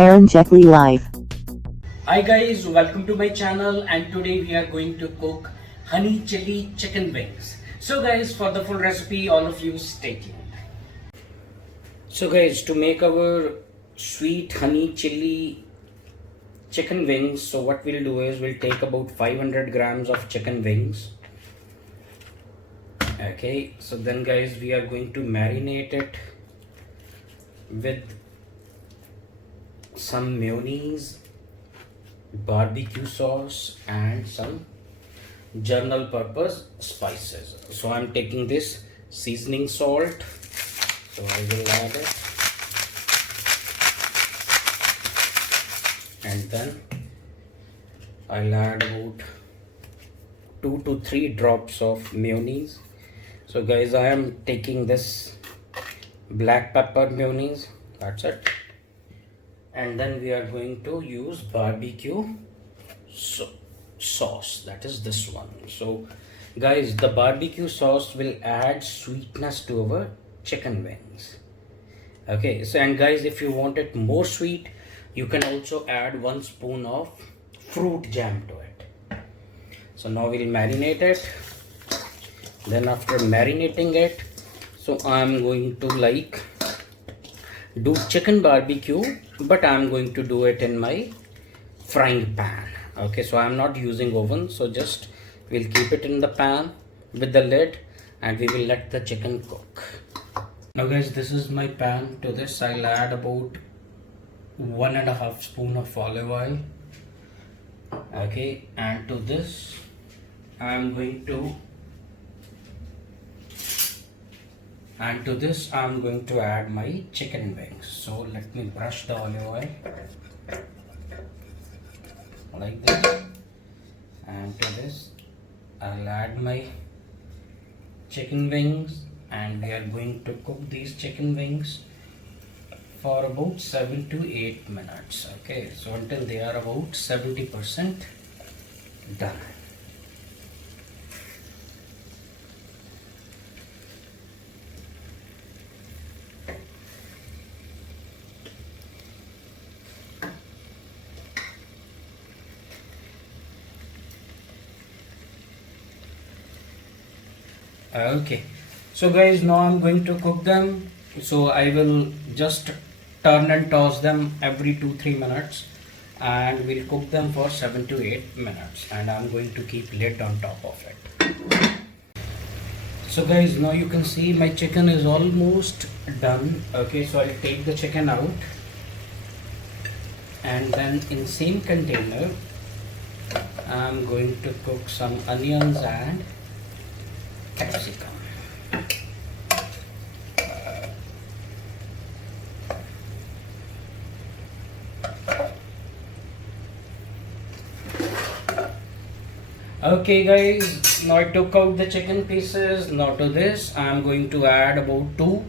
Karen Jeckley Live. Hi guys, welcome to my channel, and today we are going to cook honey chili chicken wings. So guys, for the full recipe, all of you stay tuned. So guys, to make our sweet honey chili chicken wings, so what we'll do is we'll take about 500 grams of chicken wings. Okay, so then guys, we are going to marinate it with some mayonnaise, barbecue sauce, and some general purpose spices. So I'm taking this seasoning salt, so I will add it, and then I'll add about 2 to 3 drops of mayonnaise. So guys, I am taking this black pepper mayonnaise, that's it. And then we are going to use barbecue sauce, that is this one. So guys, the barbecue sauce will add sweetness to our chicken wings. Okay, so and guys, if you want it more sweet, you can also add 1 spoon of fruit jam to it. So now we'll marinate it. Then after marinating it, so I'm going to do chicken barbecue, but I'm going to do it in my frying pan. Okay, so I'm not using oven, so just we'll keep it in the pan with the lid and we will let the chicken cook. Now guys, this is my pan. To this I'll add about 1.5 spoon of olive oil. Okay, and to this I'm going to add my chicken wings. So let me brush the olive oil like this, and to this I'll add my chicken wings, and we are going to cook these chicken wings for about 7 to 8 minutes. Okay, so until they are about 70% done. Okay, so guys, now I'm going to cook them. So I will just turn and toss them every 2-3 minutes, and we'll cook them for 7 to 8 minutes, and I'm going to keep lid on top of it. So guys, now you can see my chicken is almost done. Okay, so I'll take the chicken out, and then in same container I'm going to cook some onions and capsicum. Okay guys, now I took out the chicken pieces. Now to this I'm going to add about 2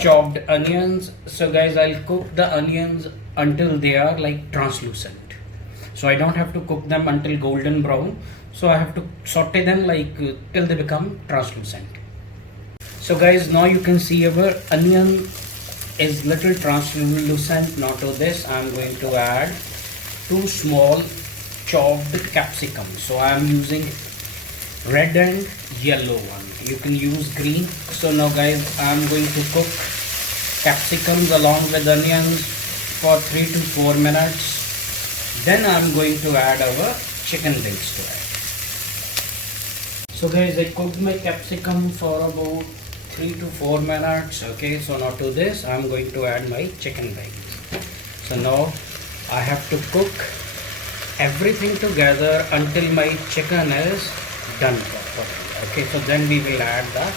chopped onions. So guys, I'll cook the onions until they are like translucent. So I don't have to cook them until golden brown. So I have to saute them till they become translucent. So guys, now you can see our onion is little translucent. Now to this I'm going to add 2 small chopped capsicum. So I am using red and yellow one. You can use green. So now guys, I am going to cook capsicums along with onions for 3 to 4 minutes. Then I am going to add our chicken wings to it. So guys, I cooked my capsicum for about 3 to 4 minutes. Okay, so now to this I am going to add my chicken wings. So now I have to cook everything together until my chicken is done properly. Okay, so then we will add the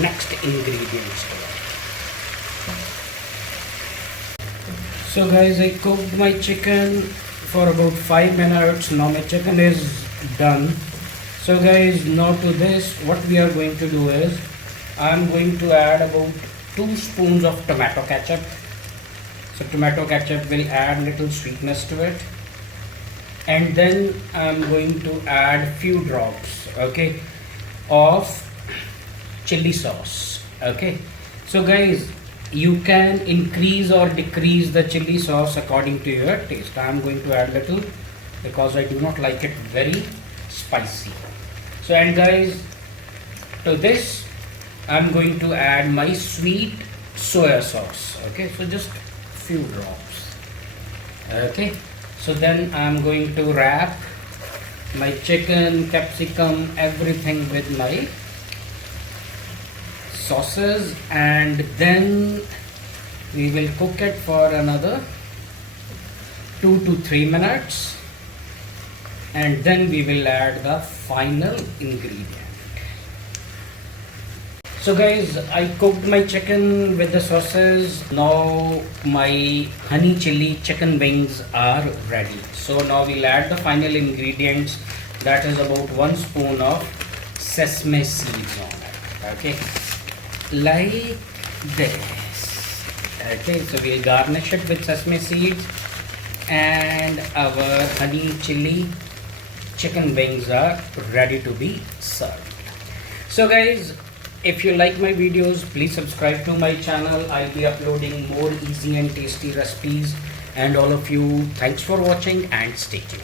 next ingredients to it. So guys, I cooked my chicken for about 5 minutes. Now my chicken is done. So guys, now to this what we are going to do is I am going to add about 2 spoons of tomato ketchup. So tomato ketchup will add little sweetness to it. And then I am going to add few drops, okay, of chili sauce. Okay, so guys, You can increase or decrease the chili sauce according to your taste. I am going to add little because I do not like it very spicy. So, and guys, to this I'm going to add my sweet soya sauce. Okay, so just few drops. Okay, so then I'm going to wrap my chicken, capsicum, everything with my sauces, and then we will cook it for another 2 to 3 minutes, and then we will add the final ingredient. So guys, I cooked my chicken with the sauces. Now my honey chili chicken wings are ready. So now we'll add the final ingredients, that is about 1 spoon of sesame seeds on it. Okay, like this. Okay, so we'll garnish it with sesame seeds, and our honey chili chicken wings are ready to be served. So guys, if you like my videos, please subscribe to my channel. I'll be uploading more easy and tasty recipes. And all of you, thanks for watching and stay tuned.